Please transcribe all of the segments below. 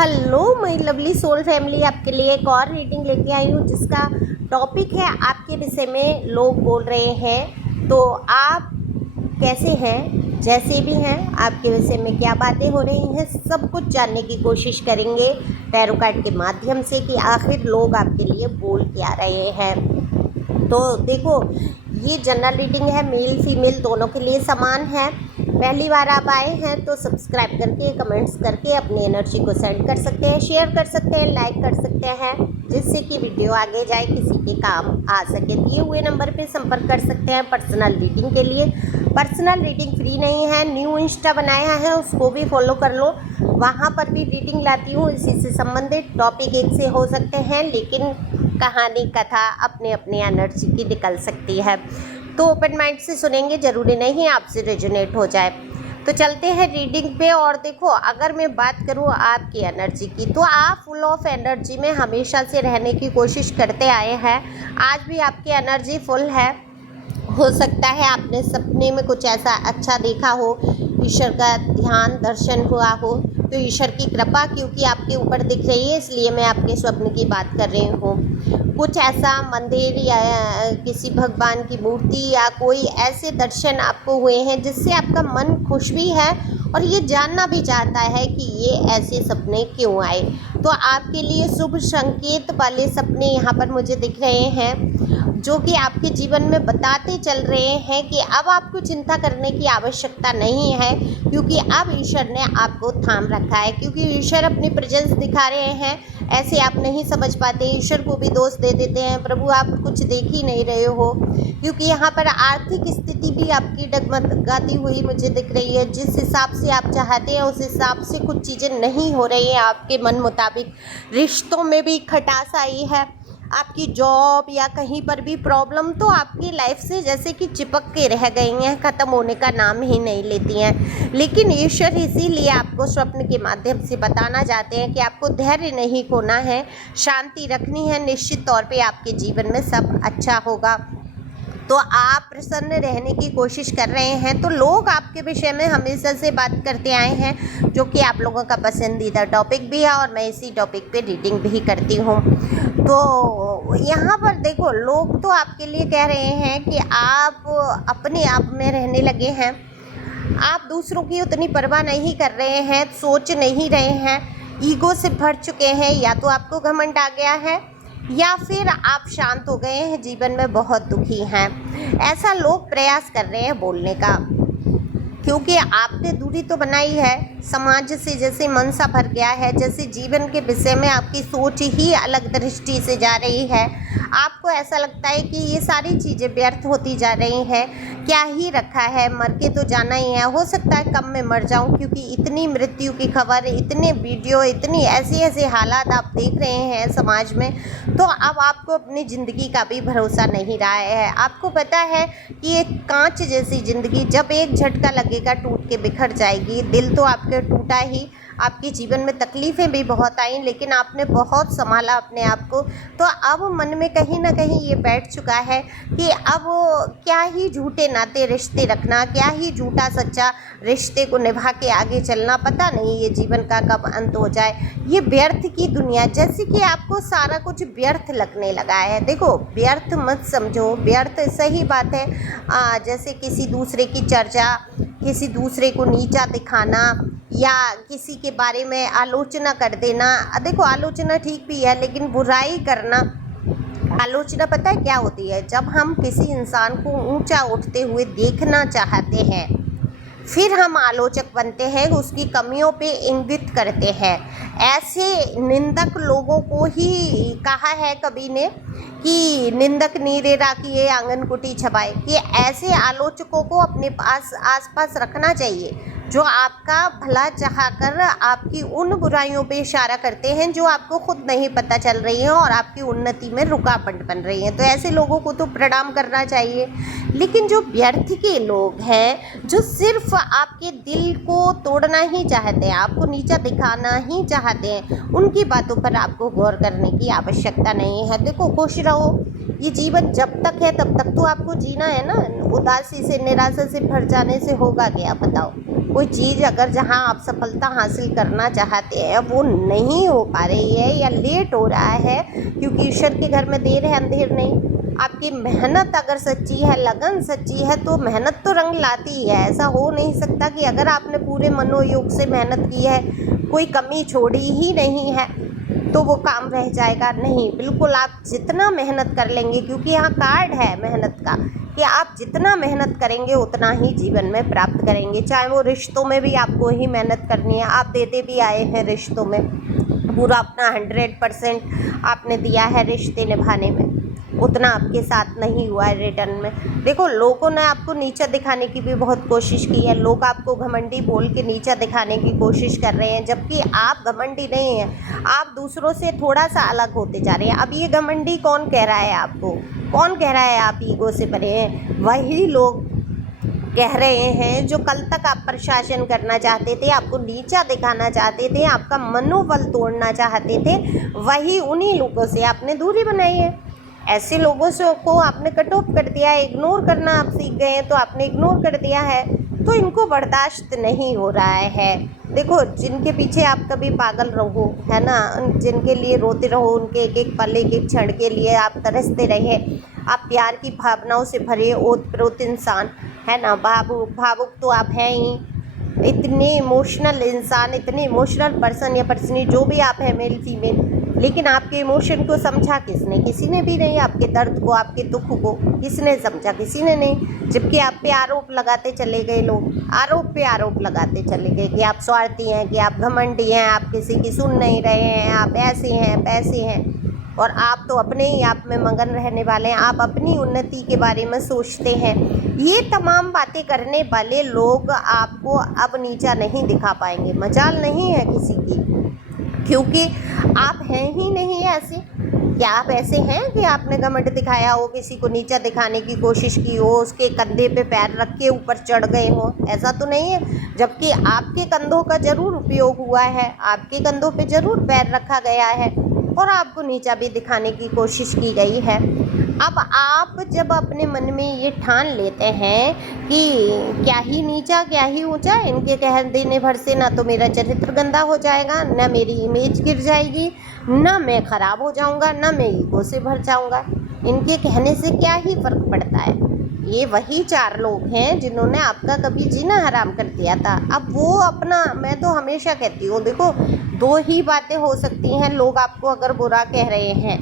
Hello my lovely soul family, आपके लिए एक और रीडिंग लेके आई हूँ जिसका टॉपिक है आपके विषय में लोग बोल रहे हैं। तो आप कैसे हैं, जैसे भी हैं, आपके विषय में क्या बातें हो रही हैं, सब कुछ जानने की कोशिश करेंगे टैरो कार्ड के माध्यम से कि आखिर लोग आपके लिए बोल क्या रहे हैं। तो देखो, ये जनरल रीडिंग है, मेल फीमेल दोनों के लिए समान है। पहली बार आप आए हैं तो सब्सक्राइब करके, कमेंट्स करके अपनी एनर्जी को सेंड कर सकते हैं, शेयर कर सकते हैं, लाइक कर सकते हैं, जिससे कि वीडियो आगे जाए, किसी के काम आ सके। दिए हुए नंबर पे संपर्क कर सकते हैं पर्सनल रीडिंग के लिए। पर्सनल रीडिंग फ्री नहीं है, न्यू इंस्टा बनाया है, उसको भी फॉलो कर लो। वहाँ पर भी रीडिंग लाती हूँ, इसी से संबंधित टॉपिक एक से हो सकते हैं, लेकिन कहानी कथा अपने अपने एनर्जी की निकल सकती है। तो ओपन माइंड से सुनेंगे, ज़रूरी नहीं आपसे रेजोनेट हो जाए। तो चलते हैं रीडिंग पे। और देखो, अगर मैं बात करूँ आपकी एनर्जी की, तो आप फुल ऑफ एनर्जी में हमेशा से रहने की कोशिश करते आए हैं। आज भी आपकी एनर्जी फुल है। हो सकता है आपने सपने में कुछ ऐसा अच्छा देखा हो, ईश्वर का ध्यान दर्शन हुआ हो, तो ईश्वर की कृपा क्योंकि आपके ऊपर दिख रही है, इसलिए मैं आपके स्वप्न की बात कर रही हूँ। कुछ ऐसा मंदिर या किसी भगवान की मूर्ति या कोई ऐसे दर्शन आपको हुए हैं जिससे आपका मन खुश भी है और ये जानना भी चाहता है कि ये ऐसे सपने क्यों आए। तो आपके लिए शुभ संकेत वाले सपने यहाँ पर मुझे दिख रहे हैं, जो कि आपके जीवन में बताते चल रहे हैं कि अब आपको चिंता करने की आवश्यकता नहीं है, क्योंकि अब ईश्वर ने आपको थाम रखा है। क्योंकि ईश्वर अपनी प्रेजेंस दिखा रहे हैं, ऐसे आप नहीं समझ पाते, ईश्वर को भी दोष दे देते हैं, प्रभु आप कुछ देख ही नहीं रहे हो। क्योंकि यहाँ पर आर्थिक स्थिति भी आपकी डगमगाती हुई मुझे दिख रही है। जिस हिसाब से आप चाहते हैं उस हिसाब से कुछ चीज़ें नहीं हो रही हैं आपके मन मुताबिक। रिश्तों में भी खटास आई है, आपकी जॉब या कहीं पर भी प्रॉब्लम तो आपकी लाइफ से जैसे कि चिपक के रह गई हैं, ख़त्म होने का नाम ही नहीं लेती हैं। लेकिन ईश्वर इसीलिए आपको स्वप्न के माध्यम से बताना चाहते हैं कि आपको धैर्य नहीं खोना है, शांति रखनी है, निश्चित तौर पे आपके जीवन में सब अच्छा होगा। तो आप प्रसन्न रहने की कोशिश कर रहे हैं। तो लोग आपके विषय में हमेशा से बात करते आए हैं, जो कि आप लोगों का पसंदीदा टॉपिक भी है और मैं इसी टॉपिक पे रीडिंग भी करती हूँ। तो यहाँ पर देखो, लोग तो आपके लिए कह रहे हैं कि आप अपने आप में रहने लगे हैं, आप दूसरों की उतनी परवाह नहीं कर रहे हैं, सोच नहीं रहे हैं, ईगो से भर चुके हैं। या तो आपको घमंड आ गया है या फिर आप शांत हो गए हैं, जीवन में बहुत दुखी हैं। ऐसा लोग प्रयास कर रहे हैं बोलने का, क्योंकि आपने दूरी तो बनाई है समाज से, जैसे मन सा भर गया है, जैसे जीवन के विषय में आपकी सोच ही अलग दृष्टि से जा रही है। आपको ऐसा लगता है कि ये सारी चीज़ें व्यर्थ होती जा रही हैं, क्या ही रखा है, मर के तो जाना ही है, हो सकता है कब मैं मर जाऊं, क्योंकि इतनी मृत्यु की खबर, इतने वीडियो, इतनी ऐसे ऐसे हालात आप देख रहे हैं समाज में। तो अब आपको अपनी ज़िंदगी का भी भरोसा नहीं रहा है। आपको पता है कि एक कांच जैसी ज़िंदगी जब एक झटका लगेगा टूट के बिखर जाएगी। दिल तो आपके टूटा ही, आपके जीवन में तकलीफ़ें भी बहुत आई, लेकिन आपने बहुत संभाला अपने आप को। तो अब मन में कहीं ना कहीं ये बैठ चुका है कि अब क्या ही झूठे नाते रिश्ते रखना, क्या ही झूठा सच्चा रिश्ते को निभा के आगे चलना, पता नहीं ये जीवन का कब अंत हो जाए। ये व्यर्थ की दुनिया, जैसे कि आपको सारा कुछ व्यर्थ लगने लगा है। देखो, व्यर्थ मत समझो, व्यर्थ सही बात है, जैसे किसी दूसरे की चर्चा, किसी दूसरे को नीचा दिखाना या किसी के बारे में आलोचना कर देना। देखो, आलोचना ठीक भी है, लेकिन बुराई करना, आलोचना पता है क्या होती है? जब हम किसी इंसान को ऊंचा उठते हुए देखना चाहते हैं, फिर हम आलोचक बनते हैं, उसकी कमियों पे इंगित करते हैं। ऐसे निंदक लोगों को ही कहा है कवि ने कि निंदक नीरे राखिए आंगन कुटी छबाए, कि ऐसे आलोचकों को अपने पास आसपास रखना चाहिए, जो आपका भला चाहकर आपकी उन बुराइयों पे इशारा करते हैं जो आपको खुद नहीं पता चल रही हैं और आपकी उन्नति में रुकावट बन रही हैं। तो ऐसे लोगों को तो प्रणाम करना चाहिए। लेकिन जो व्यर्थ के लोग हैं, जो सिर्फ आपके दिल को तोड़ना ही चाहते हैं, आपको नीचा दिखाना ही चाहते हैं, उनकी बातों पर आपको गौर करने की आवश्यकता नहीं है। देखो, खुश रहो, ये जीवन जब तक है तब तक तो आपको जीना है ना। उदासी से, निराशा से भर जाने से होगा क्या, बताओ? कोई चीज़ अगर जहाँ आप सफलता हासिल करना चाहते हैं वो नहीं हो पा रही है या लेट हो रहा है, क्योंकि ईश्वर के घर में देर है अंधेर नहीं। आपकी मेहनत अगर सच्ची है, लगन सच्ची है, तो मेहनत तो रंग लाती ही है। ऐसा हो नहीं सकता कि अगर आपने पूरे मनोयोग से मेहनत की है, कोई कमी छोड़ी ही नहीं है, तो वो काम रह जाएगा। नहीं, बिल्कुल आप जितना मेहनत कर लेंगे, क्योंकि यहाँ कार्ड है मेहनत का कि आप जितना मेहनत करेंगे उतना ही जीवन में प्राप्त करेंगे। चाहे वो रिश्तों में भी आपको ही मेहनत करनी है, आप देते भी आए हैं रिश्तों में, पूरा अपना 100% आपने दिया है रिश्ते निभाने में, उतना आपके साथ नहीं हुआ है रिटर्न में। देखो, लोगों ने आपको नीचा दिखाने की भी बहुत कोशिश की है, लोग आपको घमंडी बोल के नीचा दिखाने की कोशिश कर रहे हैं, जबकि आप घमंडी नहीं हैं, आप दूसरों से थोड़ा सा अलग होते जा रहे हैं। अब ये घमंडी कौन कह रहा है आपको? कौन कह रहा है आप ईगो से परे हैं? वही लोग कह रहे हैं जो कल तक आप पर शासन करना चाहते थे, आपको नीचा दिखाना चाहते थे, आपका मनोबल तोड़ना चाहते थे। वही उन्हीं लोगों से आपने दूरी बनाई है। ऐसे लोगों से को आपने कट ऑफ कर दिया है, इग्नोर करना आप सीख गए हैं, तो आपने इग्नोर कर दिया है, तो इनको बर्दाश्त नहीं हो रहा है। देखो, जिनके पीछे आप कभी पागल रहो, है ना, जिनके लिए रोते रहो, उनके एक एक पल, एक एक क्षण के लिए आप तरसते रहे, आप प्यार की भावनाओं से भरे ओतप्रोत इंसान, है ना, भावुक तो आप हैं ही, इतने इमोशनल इंसान, इतने इमोशनल पर्सन या पर्सनी जो भी आप हैं, मेल फीमेल, लेकिन आपके इमोशन को समझा किसने? किसी ने भी नहीं। आपके दर्द को, आपके दुख को किसने समझा? किसी ने नहीं। जबकि आप पे आरोप लगाते चले गए लोग, आरोप पे आरोप लगाते चले गए कि आप स्वार्थी हैं, कि आप घमंडी हैं, आप किसी की सुन नहीं रहे हैं, आप ऐसे हैं, पैसे हैं, और आप तो अपने ही आप में मगन रहने वाले हैं, आप अपनी उन्नति के बारे में सोचते हैं। ये तमाम बातें करने वाले लोग आपको अब नीचा नहीं दिखा पाएंगे, मजाल नहीं है किसी की, क्योंकि आप हैं ही नहीं ऐसे। क्या आप ऐसे हैं कि आपने घमंड दिखाया हो, किसी को नीचा दिखाने की कोशिश की हो, उसके कंधे पे पैर रख के ऊपर चढ़ गए हो? ऐसा तो नहीं है। जबकि आपके कंधों का ज़रूर उपयोग हुआ है, आपके कंधों पे ज़रूर पैर रखा गया है और आपको नीचा भी दिखाने की कोशिश की गई है। अब आप जब अपने मन में ये ठान लेते हैं कि क्या ही नीचा, क्या ही ऊंचा, इनके कह देने भर से ना तो मेरा चरित्र गंदा हो जाएगा, ना मेरी इमेज गिर जाएगी, ना मैं ख़राब हो जाऊंगा, ना मैं ईगो से भर जाऊंगा, इनके कहने से क्या ही फ़र्क पड़ता है। ये वही 4 लोग हैं जिन्होंने आपका कभी जीना हराम कर दिया था। अब वो अपना, मैं तो हमेशा कहती हूँ, देखो 2 ही बातें हो सकती हैं लोग आपको अगर बुरा कह रहे हैं।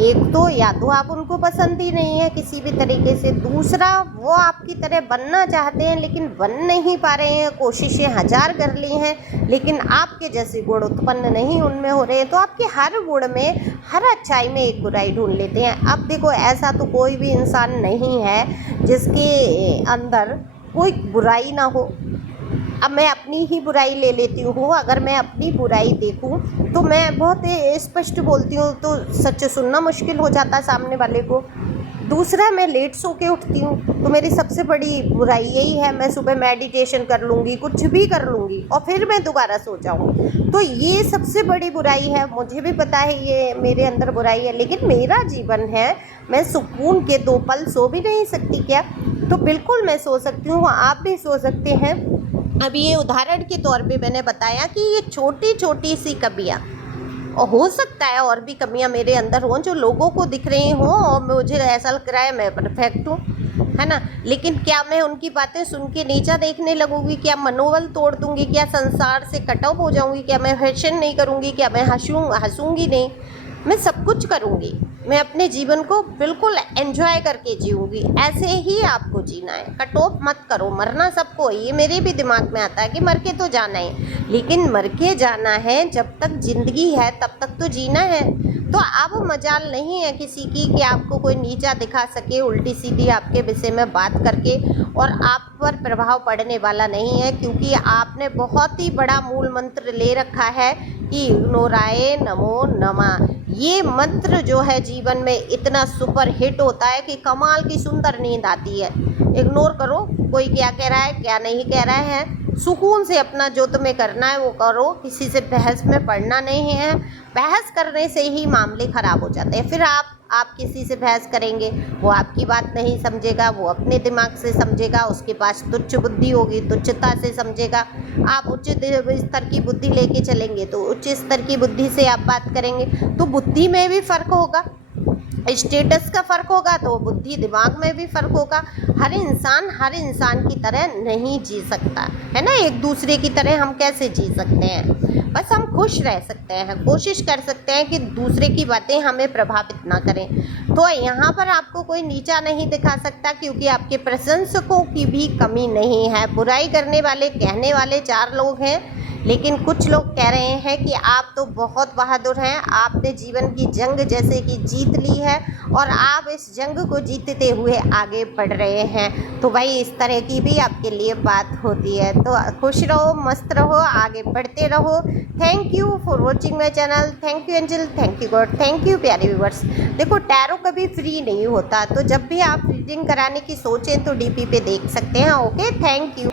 एक तो या तो आप उनको पसंद ही नहीं है किसी भी तरीके से, दूसरा वो आपकी तरह बनना चाहते हैं लेकिन बन नहीं पा रहे हैं, कोशिशें 1000 कर ली हैं लेकिन आपके जैसे गुण उत्पन्न नहीं उनमें हो रहे हैं, तो आपके हर गुण में, हर अच्छाई में एक बुराई ढूंढ लेते हैं। अब देखो, ऐसा तो कोई भी इंसान नहीं है जिसके अंदर कोई बुराई ना हो। अब मैं अपनी ही बुराई ले लेती हूँ, अगर मैं अपनी बुराई देखूँ तो मैं बहुत स्पष्ट बोलती हूँ, तो सच सुनना मुश्किल हो जाता सामने वाले को। दूसरा, मैं लेट सो के उठती हूँ, तो मेरी सबसे बड़ी बुराई यही है, मैं सुबह मेडिटेशन कर लूँगी, कुछ भी कर लूँगी और फिर मैं दोबारा सो जाऊँ, तो ये सबसे बड़ी बुराई है। मुझे भी पता है ये मेरे अंदर बुराई है, लेकिन मेरा जीवन है, मैं सुकून के 2 पल सो भी नहीं सकती क्या? तो बिल्कुल मैं सो सकती हूँ, आप भी सो सकते हैं। अब ये उदाहरण के तौर पे मैंने बताया कि ये छोटी छोटी सी कमियाँ, और हो सकता है और भी कमियाँ मेरे अंदर हों जो लोगों को दिख रही हों और मुझे ऐसा लग रहा है मैं परफेक्ट हूँ, है ना, लेकिन क्या मैं उनकी बातें सुन के नीचा देखने लगूंगी? क्या मनोबल तोड़ दूंगी? क्या संसार से कट ऑफ हो जाऊंगी? क्या मैं फैशन नहीं करूंगी? क्या मैं हंसूंगी नहीं? मैं सब कुछ करूंगी, मैं अपने जीवन को बिल्कुल एंजॉय करके जीऊँगी। ऐसे ही आपको जीना है, कट ऑफ मत करो। मरना सबको, ये मेरे भी दिमाग में आता है कि मर के तो जाना है, लेकिन मर के जाना है, जब तक जिंदगी है तब तक तो जीना है। तो अब मजाल नहीं है किसी की कि आपको कोई नीचा दिखा सके उल्टी सीधी आपके विषय में बात करके, और आप पर प्रभाव पड़ने वाला नहीं है, क्योंकि आपने बहुत ही बड़ा मूल मंत्र ले रखा है कि इग्नोराय नमो नमः। ये मंत्र जो है जीवन में इतना सुपर हिट होता है कि कमाल की सुंदर नींद आती है। इग्नोर करो, कोई क्या कह रहा है क्या नहीं कह रहा है, सुकून से अपना जो तुम्हें करना है वो करो, किसी से बहस में पड़ना नहीं है। बहस करने से ही मामले ख़राब हो जाते हैं। फिर आप किसी से बहस करेंगे, वो आपकी बात नहीं समझेगा, वो अपने दिमाग से समझेगा, उसके पास तुच्छ बुद्धि होगी, तुच्छता से समझेगा। आप उच्च स्तर की बुद्धि लेके चलेंगे तो उच्च स्तर की बुद्धि से आप बात करेंगे, तो बुद्धि में भी फ़र्क होगा, स्टेटस का फ़र्क होगा, तो बुद्धि दिमाग में भी फ़र्क होगा। हर इंसान की तरह नहीं जी सकता है ना। एक दूसरे की तरह हम कैसे जी सकते हैं? बस हम खुश रह सकते हैं, कोशिश कर सकते हैं कि दूसरे की बातें हमें प्रभावित ना करें। तो यहाँ पर आपको कोई नीचा नहीं दिखा सकता, क्योंकि आपके प्रशंसकों की भी कमी नहीं है। बुराई करने वाले, कहने वाले 4 लोग हैं, लेकिन कुछ लोग कह रहे हैं कि आप तो बहुत बहादुर हैं, आपने जीवन की जंग जैसे कि जीत ली है और आप इस जंग को जीतते हुए आगे बढ़ रहे हैं। तो भाई इस तरह की भी आपके लिए बात होती है। तो खुश रहो, मस्त रहो, आगे बढ़ते रहो। Thank you for watching my channel. Thank you angel, thank you God, thank you प्यारे व्यूवर्स। देखो, टैरो कभी फ्री नहीं होता, तो जब भी आप रीडिंग कराने की सोचें तो DP पे देख सकते हैं। Okay, thank you.